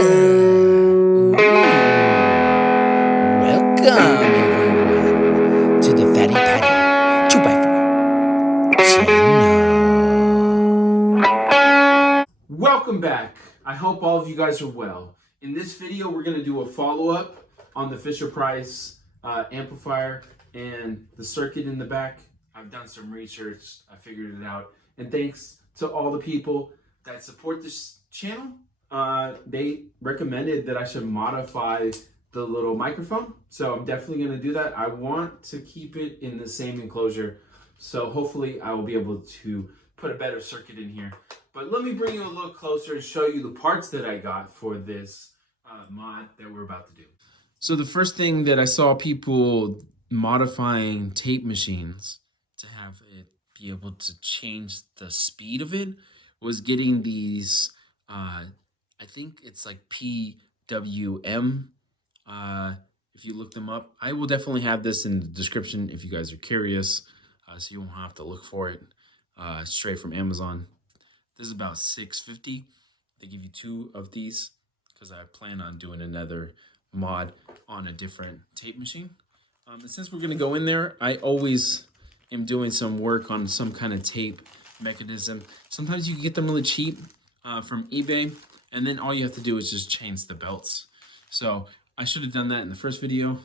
Welcome everyone to the Fatty Patty 2x4 channel. Welcome back. I hope all of you guys are well. In this video, we're going to do a follow-up on the Fisher-Price amplifier and the circuit in the back. I've done some research. I figured it out. And thanks to all the people that support this channel. They recommended that I should modify the little microphone. So I'm definitely going to do that. I want to keep it in the same enclosure. So hopefully I will be able to put a better circuit in here. But let me bring you a little closer and show you the parts that I got for this mod that we're about to do. So the first thing that I saw people modifying tape machines to have it be able to change the speed of it was getting these, I think it's like PWM. If you look them up, I will definitely have this in the description if you guys are curious, so you won't have to look for it straight from Amazon. This is about $6.50. They give you 2 of these because I plan on doing another mod on a different tape machine. And since we're going to go in there, I always am doing some work on some kind of tape mechanism. Sometimes you can get them really cheap from eBay, and then all you have to do is just change the belts. So I should have done that in the first video.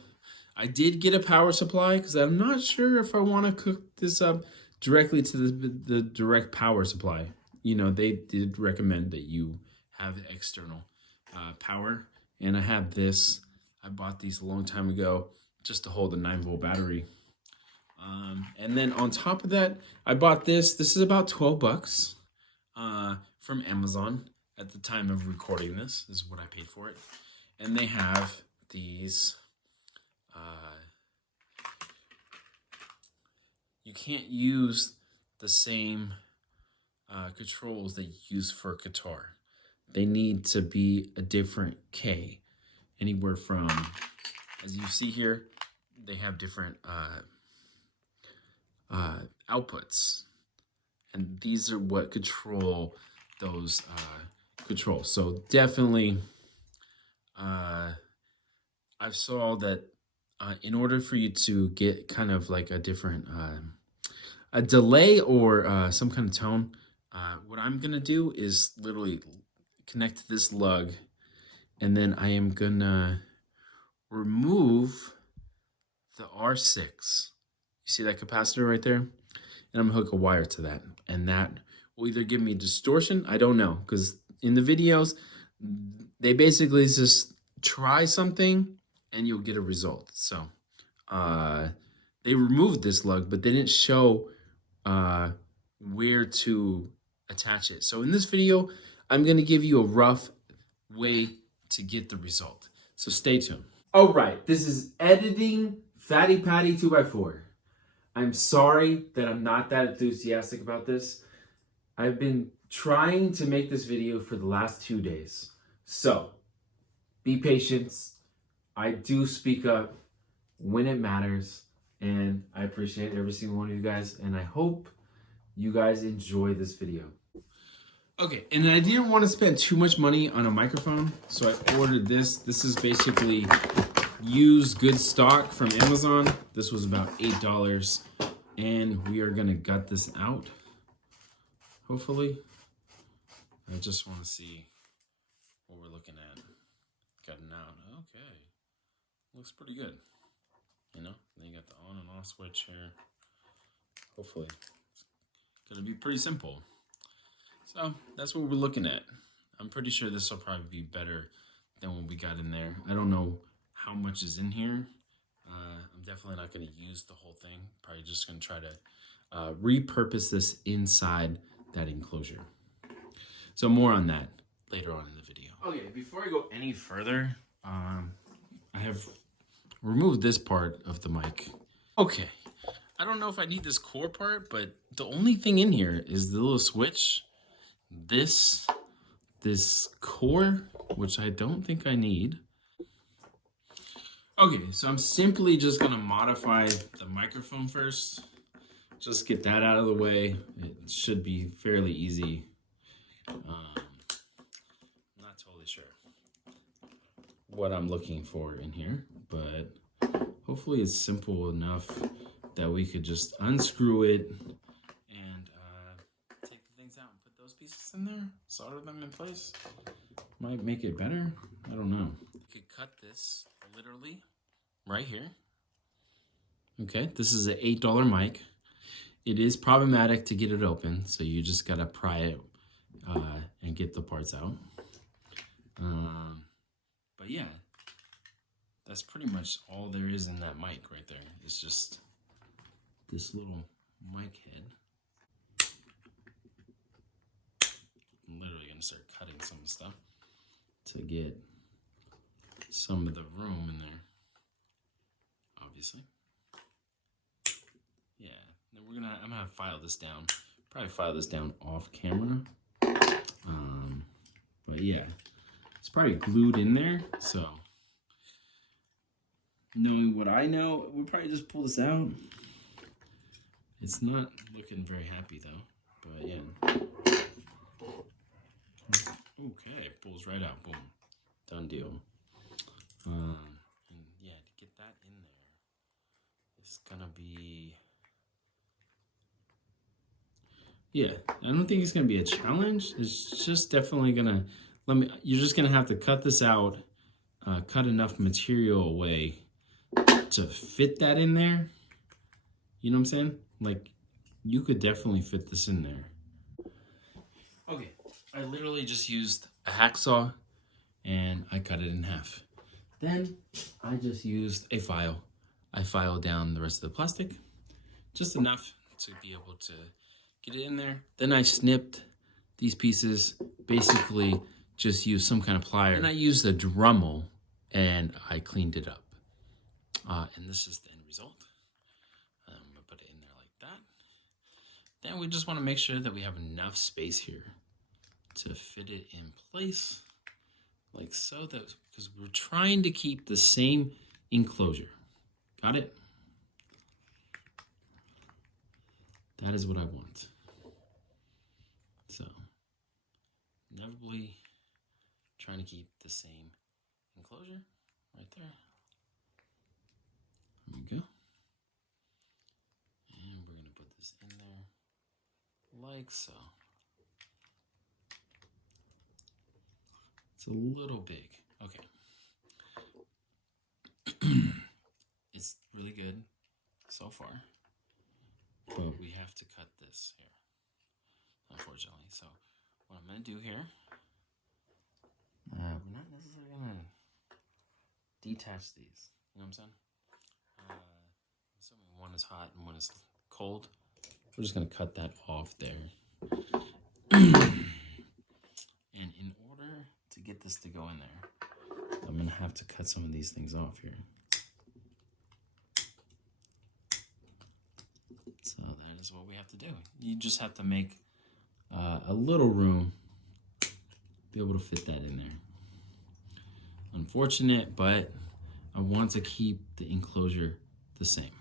I did get a power supply because I'm not sure if I want to cook this up directly to the direct power supply. You know, they did recommend that you have external power, and I have this. I bought these a long time ago just to hold a 9-volt battery. And then on top of that, I bought this. This is about 12 bucks from Amazon at the time of recording this. This is what I paid for it. And they have these. You can't use the same controls that you use for guitar. They need to be a different K. Anywhere from, as you see here, they have different outputs. And these are what control those controls. So definitely, I saw that in order for you to get kind of like a different, a delay or some kind of tone, what I'm gonna do is literally connect this lug, and then I am gonna remove the R6. You see that capacitor right there? And I'm gonna hook a wire to that, and that will either give me distortion, I don't know, because in the videos, they basically just try something and you'll get a result. So they removed this lug, but they didn't show where to attach it. So in this video, I'm going to give you a rough way to get the result. So stay tuned. All right, this is editing Fatty Patty 2x4. I'm sorry that I'm not that enthusiastic about this. I've been trying to make this video for the last 2 days. So be patient. I do speak up when it matters, and I appreciate every single one of you guys, and I hope you guys enjoy this video. Okay, and I didn't want to spend too much money on a microphone, so I ordered this. This is basically used good stock from Amazon. This was about $8, and we are gonna gut this out, hopefully. I just want to see what we're looking at. Cutting out, okay. Looks pretty good. You know, then you got the on and off switch here. Hopefully, it's gonna be pretty simple. So that's what we're looking at. I'm pretty sure this will probably be better than what we got in there. I don't know how much is in here. I'm definitely not gonna use the whole thing. Probably just gonna try to repurpose this inside that enclosure. So more on that later on in the video. Okay, before I go any further, I have removed this part of the mic. Okay, I don't know if I need this core part, but the only thing in here is the little switch. This core, which I don't think I need. Okay, so I'm simply just gonna modify the microphone first. Just get that out of the way. It should be fairly easy. I'm not totally sure. what I'm looking for in here, but hopefully it's simple enough that we could just unscrew it and take the things out and put those pieces in there, solder them in place. Might make it better. I don't know. You could cut this literally right here. Okay, this is an $8 mic. It is problematic to get it open, so you just gotta pry it and get the parts out. But yeah, that's pretty much all there is in that mic right there. It's just this little mic head. I'm literally gonna start cutting some stuff to get some of the room in there, obviously. Yeah, then I'm gonna file this down. Probably file this down off camera. But yeah, it's probably glued in there, so knowing what I know, we'll probably just pull this out. It's not looking very happy though, but yeah. Okay, pulls right out, boom, done deal. And yeah, to get that in there, it's gonna be, yeah, I don't think it's gonna be a challenge. It's just definitely gonna, you're just gonna have to cut this out, cut enough material away to fit that in there. You know what I'm saying? Like, you could definitely fit this in there. Okay, I literally just used a hacksaw and I cut it in half. Then I just used a file. I filed down the rest of the plastic, just enough to be able to get it in there. Then I snipped these pieces, basically just used some kind of plier. And I used a Dremel and I cleaned it up. And this is the end result. I'm gonna put it in there like that. Then we just wanna make sure that we have enough space here to fit it in place, like so, that because we're trying to keep the same enclosure. Got it? That is what I want. So, inevitably trying to keep the same enclosure right there. There we go. And we're gonna put this in there like so. It's a little big. Okay. It's really good so far, but we have to cut this here, unfortunately. So what I'm gonna do here, we're not necessarily gonna detach these. You know what I'm saying? Assuming one is hot and one is cold, we're just gonna cut that off there. And in order to get this to go in there, I'm gonna have to cut some of these things off here. So that is what we have to do. You just have to make a little room, be able to fit that in there. Unfortunate, but I want to keep the enclosure the same.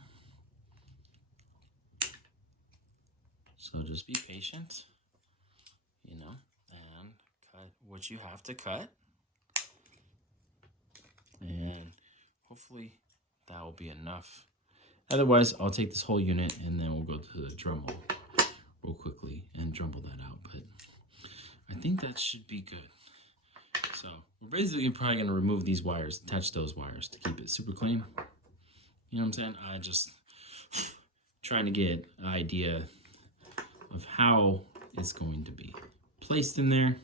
So just be patient, you know, and cut what you have to cut. And hopefully that will be enough. Otherwise, I'll take this whole unit and then we'll go to the Dremel real quickly and Dremel that out. But I think that should be good. So we're basically probably going to remove these wires, attach those wires to keep it super clean. You know what I'm saying? I just trying to get an idea of how it's going to be placed in there.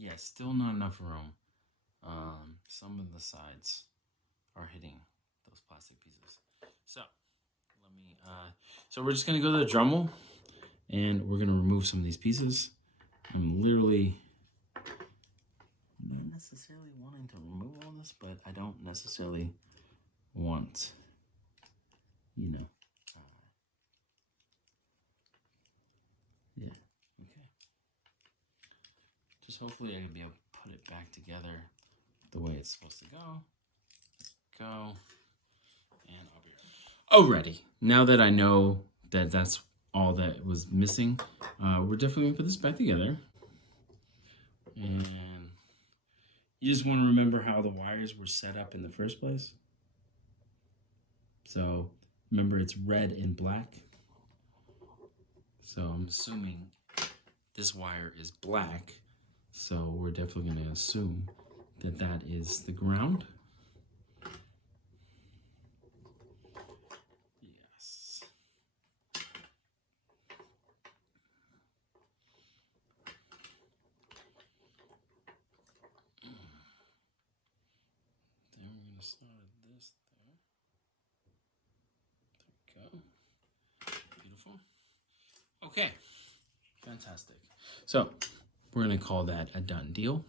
Yeah, still not enough room. Some of the sides are hitting those plastic pieces. So let me. So we're just gonna go to the Dremel, and we're gonna remove some of these pieces. I'm literally not necessarily wanting to remove all this, but I don't necessarily want, you know. Yeah. Okay. Just hopefully I can be able to put it back together the way it's supposed to go. Go. And I'll be right. Alrighty. Now that I know that that's all that was missing, we're definitely gonna put this back together. And you just want to remember how the wires were set up in the first place. So remember, it's red and black. So I'm assuming this wire is black. So we're definitely going to assume that that is the ground. Yes. Then we're going to start this there. There we go. Beautiful. Okay. Fantastic. So we're going to call that a done deal.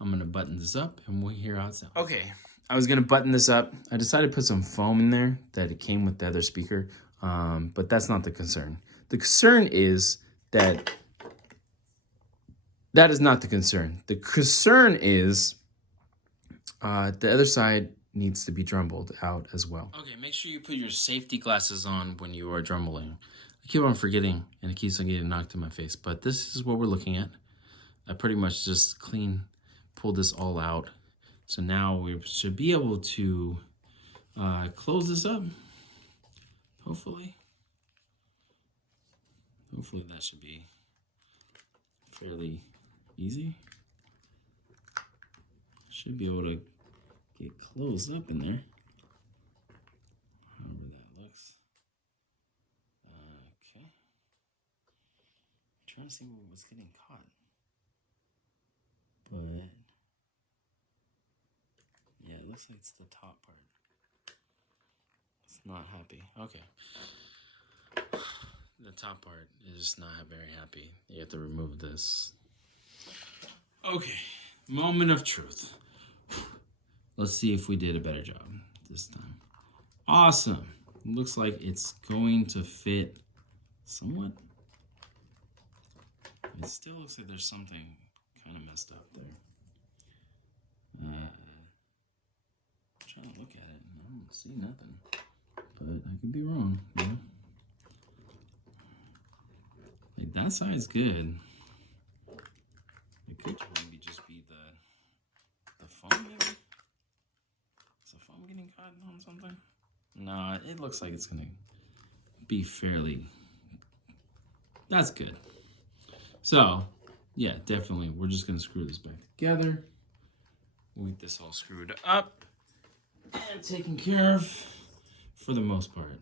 I'm going to button this up and we'll hear how it sounds. Okay. I was going to button this up. I decided to put some foam in there that it came with the other speaker. But that's not the concern. The concern is that is not the concern. The concern is the other side needs to be drumbled out as well. Okay, make sure you put your safety glasses on when you are drumbling. I keep on forgetting, and it keeps on getting knocked in my face, but this is what we're looking at. I pretty much just pulled this all out. So now we should be able to close this up, hopefully. Hopefully that should be fairly easy. Should be able to get closed up in there. However that looks. Okay. I'm trying to see what was getting caught. But yeah, it looks like it's the top part. It's not happy. Okay. The top part is not very happy. You have to remove this. Okay. Moment of truth. Let's see if we did a better job this time. Awesome. Looks like it's going to fit somewhat. It still looks like there's something kind of messed up there. I'm trying to look at it and I don't see nothing. But I could be wrong, you know? Like that side's good. It could maybe just be the foam maybe? Is the foam getting caught on something? No, it looks like it's gonna be fairly, that's good. So, yeah, definitely, we're just gonna screw this back together. We'll get this all screwed up and taken care of for the most part.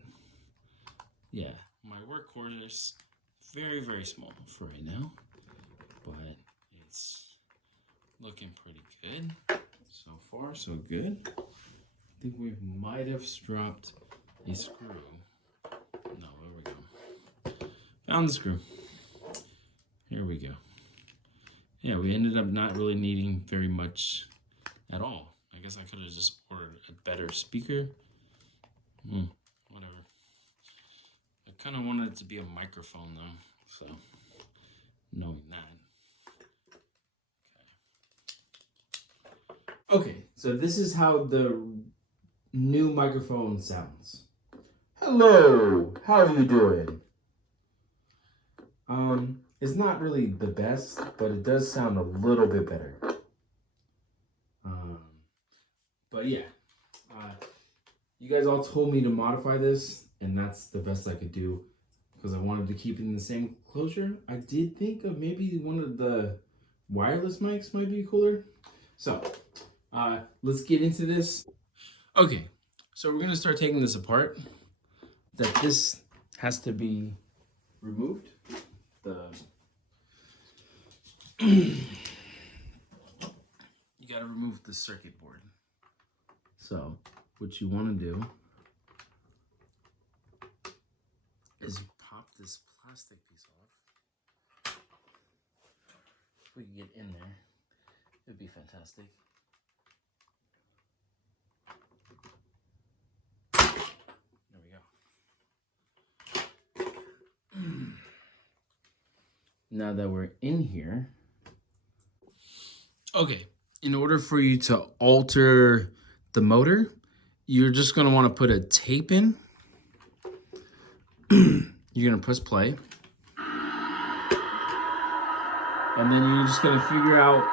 Yeah, my workhorse, very, very small for right now, but it's looking pretty good. So far, so good. I think we might have dropped a screw. No, there we go. Found the screw. Here we go. Yeah, we ended up not really needing very much at all. I guess I could have just ordered a better speaker. Whatever. I kind of wanted it to be a microphone though, so knowing that. Okay, so this is how the new microphone sounds. Hello, how are you doing? It's not really the best, but it does sound a little bit better. But yeah, you guys all told me to modify this, and that's the best I could do because I wanted to keep it in the same closure. I did think of maybe one of the wireless mics might be cooler. So, let's get into this. Okay, so we're gonna start taking this apart. That this has to be removed. You gotta remove the circuit board. So what you want to do is pop this plastic piece off. If we can get in there, it'd be fantastic. There we go. Now that we're in here, okay, in order for you to alter the motor, you're just going to want to put a tape in. You're going to press play. And then you're just going to figure out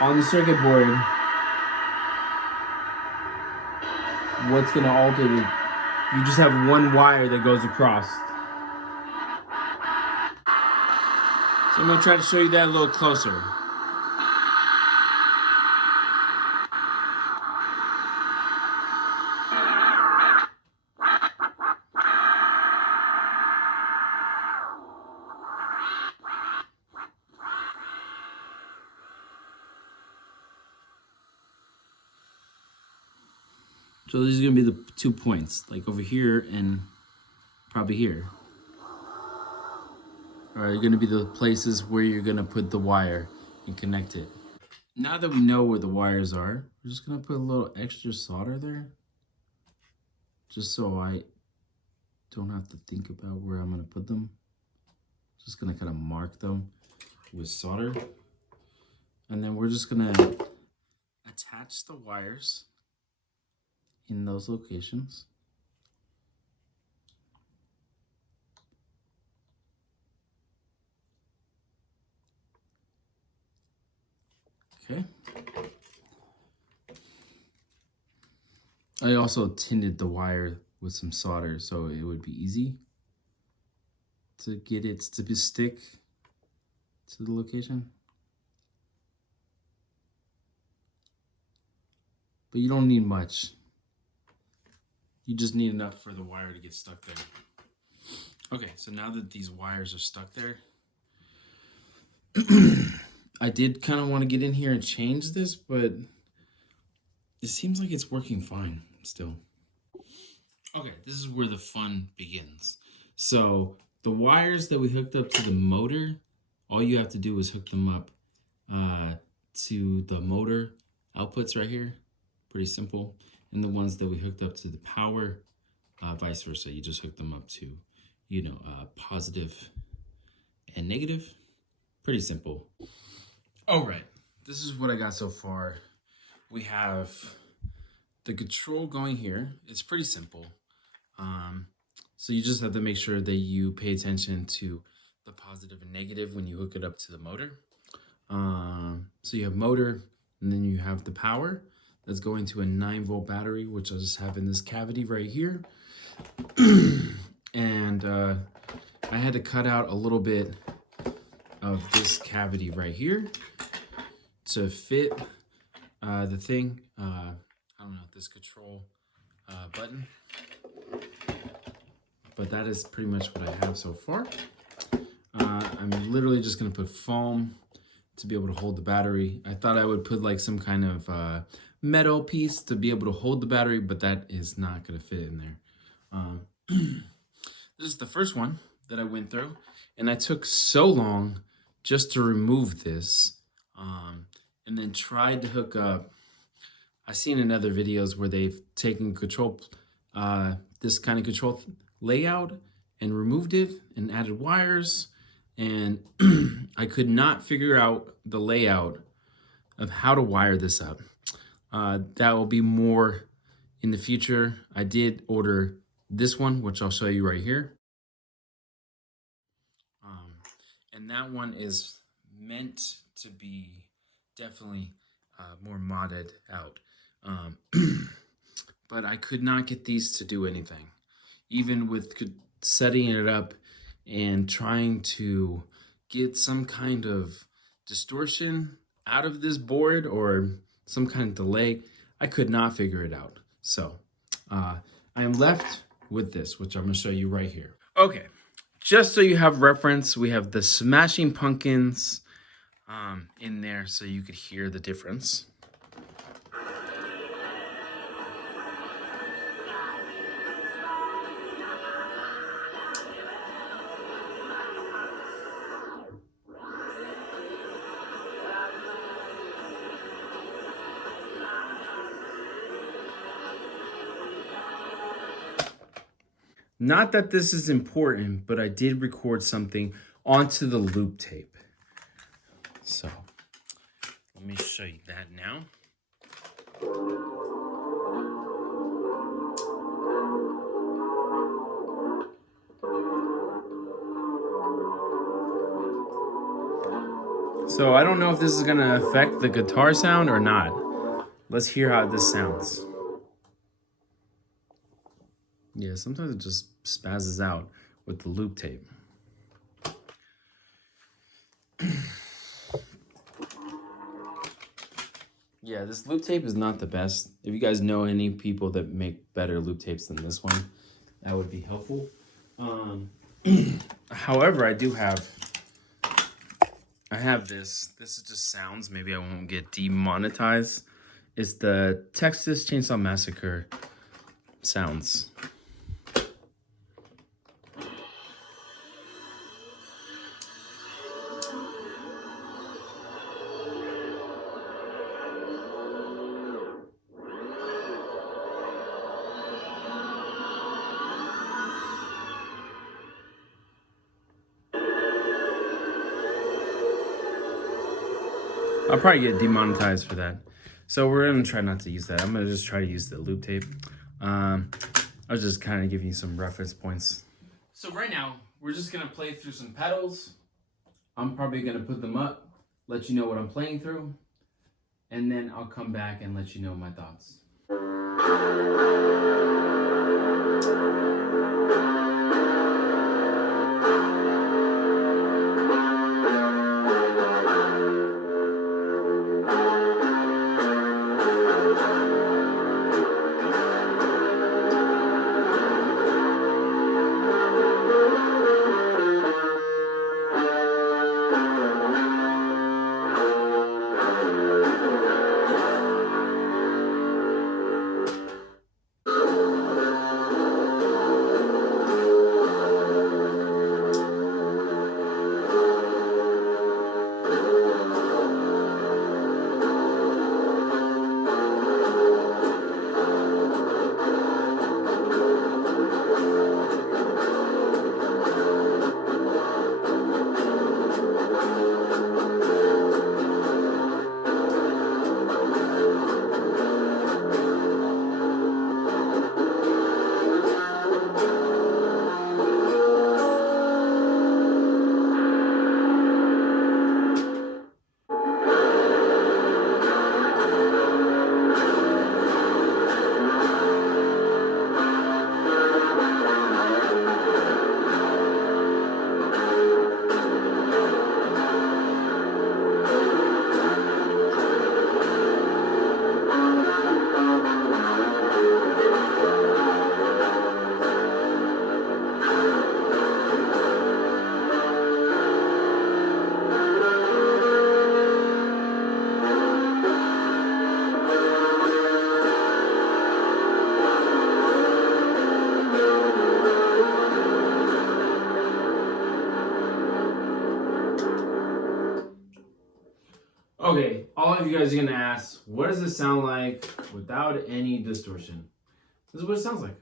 on the circuit board, what's going to alter the... You just have one wire that goes across. So I'm going to try to show you that a little closer. So these are going to be the 2 points, like over here and probably here. Are going to be the places where you're going to put the wire and connect it. Now that we know where the wires are, we're just going to put a little extra solder there. Just so I don't have to think about where I'm going to put them. Just going to kind of mark them with solder. And then we're just going to attach the wires in those locations. Okay. I also tinted the wire with some solder so it would be easy to get it to stick to the location. But you don't need much. You just need enough for the wire to get stuck there. Okay, so now that these wires are stuck there, I did kind of want to get in here and change this, but it seems like it's working fine still. Okay, this is where the fun begins. So the wires that we hooked up to the motor, all you have to do is hook them up to the motor outputs right here. Pretty simple. And the ones that we hooked up to the power, vice versa. You just hook them up to, you know, positive and negative. Pretty simple. All right, this is what I got so far. We have the control going here. It's pretty simple. So you just have to make sure that you pay attention to the positive and negative when you hook it up to the motor. So you have motor, and then you have the power that's going to a 9-volt battery, which I just have in this cavity right here. And I had to cut out a little bit of this cavity right here to fit the thing. I don't know, this control button. But that is pretty much what I have so far. I'm literally just gonna put foam to be able to hold the battery. I thought I would put like some kind of metal piece to be able to hold the battery, but that is not gonna fit in there. This is the first one that I went through, and I took so long just to remove this, and then tried to hook up. I've seen in other videos where they've taken control, this kind of control layout and removed it and added wires, and I could not figure out the layout of how to wire this up. That will be more in the future. I did order this one, which I'll show you right here. And that one is meant to be definitely more modded out. But I could not get these to do anything. Even with setting it up and trying to get some kind of distortion out of this board or some kind of delay, I could not figure it out. So I am left with this, which I'm gonna show you right here. Okay, just so you have reference, we have the Smashing Pumpkins in there so you could hear the difference. Not that this is important, but I did record something onto the loop tape. So let me show you that now. So I don't know if this is gonna affect the guitar sound or not. Let's hear how this sounds. Yeah, sometimes it just spazzes out with the loop tape. Yeah, this loop tape is not the best. If you guys know any people that make better loop tapes than this one, that would be helpful. However, I have this. This is just sounds. Maybe I won't get demonetized. It's the Texas Chainsaw Massacre sounds. I'll probably get demonetized for that. So we're gonna try not to use that. I'm gonna just try to use the loop tape. I was just kind of giving you some reference points. So right now, we're just gonna play through some pedals. I'm probably gonna put them up, let you know what I'm playing through, and then I'll come back and let you know my thoughts. Okay, all of you guys are gonna ask, what does it sound like without any distortion? This is what it sounds like.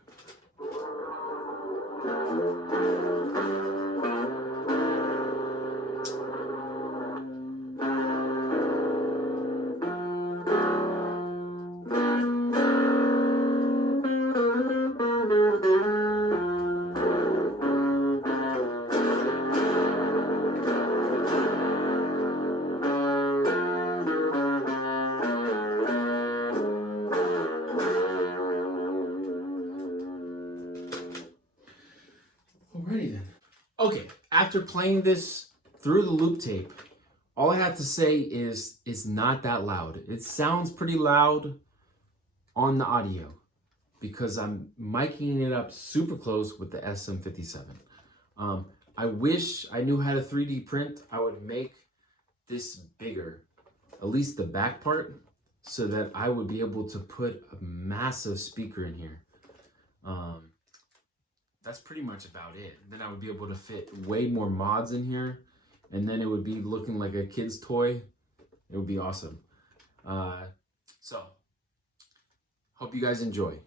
Alrighty then. Okay, after playing this through the loop tape, all I have to say is it's not that loud. It sounds pretty loud on the audio because I'm miking it up super close with the SM57. I wish I knew how to 3D print. I would make this bigger, at least the back part, so that I would be able to put a massive speaker in here. That's pretty much about it. Then I would be able to fit way more mods in here, and then it would be looking like a kid's toy. It would be awesome. So, hope you guys enjoy.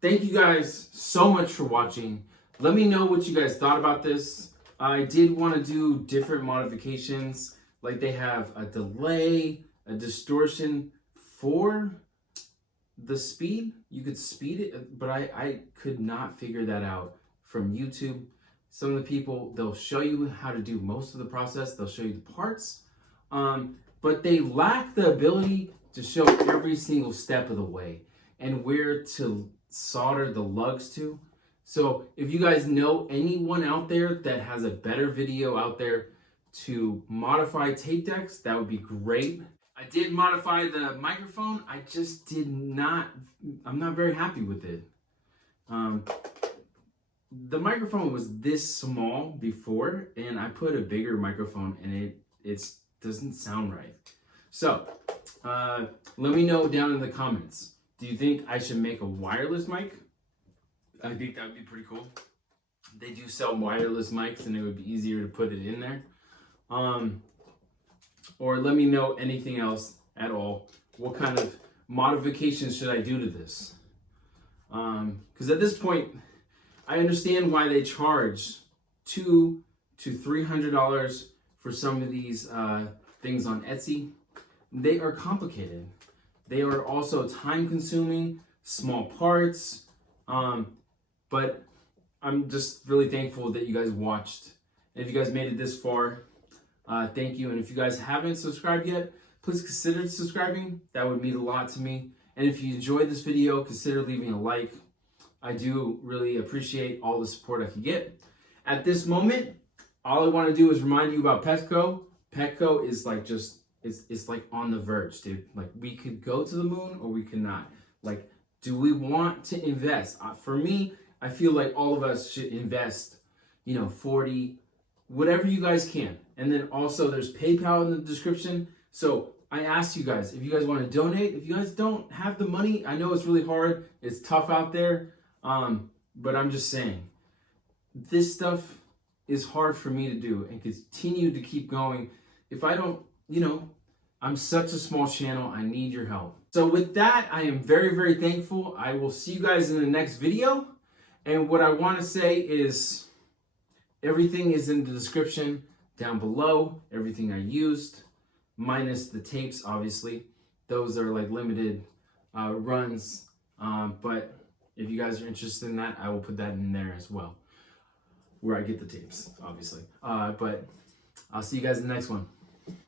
thank you guys so much for watching. Let me know what you guys thought about this. I did want to do different modifications. Like they have a delay, a distortion for the speed. You could speed it, but I could not figure that out from YouTube. Some of the people, they'll show you how to do most of the process. They'll show you the parts, but they lack the ability to show every single step of the way and where to solder the lugs to. So if you guys know anyone out there that has a better video out there to modify tape decks, that would be great. I did modify the microphone. I just did not, I'm not very happy with it. The microphone was this small before, and I put a bigger microphone and it doesn't sound right. So let me know down in the comments. Do you think I should make a wireless mic? I think that would be pretty cool. They do sell wireless mics and it would be easier to put it in there. Or let me know anything else at all. What kind of modifications should I do to this? Because at this point, I understand why they charge $200 to $300 for some of these things on Etsy. They are complicated. They are also time-consuming, small parts. But I'm just really thankful that you guys watched. And if you guys made it this far, thank you. And if you guys haven't subscribed yet, please consider subscribing. That would mean a lot to me. And if you enjoyed this video, consider leaving a like. I do really appreciate all the support I can get. At this moment, all I want to do is remind you about Petco. Petco is like it's like on the verge, dude. Like we could go to the moon or we could not. Like, do we want to invest? For me, I feel like all of us should invest, 40, whatever you guys can. And then also there's PayPal in the description. So I ask you guys, if you guys want to donate, if you guys don't have the money, I know it's really hard. It's tough out there. But I'm just saying, this stuff is hard for me to do and continue to keep going. If I don't, I'm such a small channel. I need your help. So with that, I am very, very thankful. I will see you guys in the next video. And what I want to say is everything is in the description down below. Everything I used, minus the tapes, obviously. Those are like limited runs. But if you guys are interested in that, I will put that in there as well, where I get the tapes, obviously. But I'll see you guys in the next one.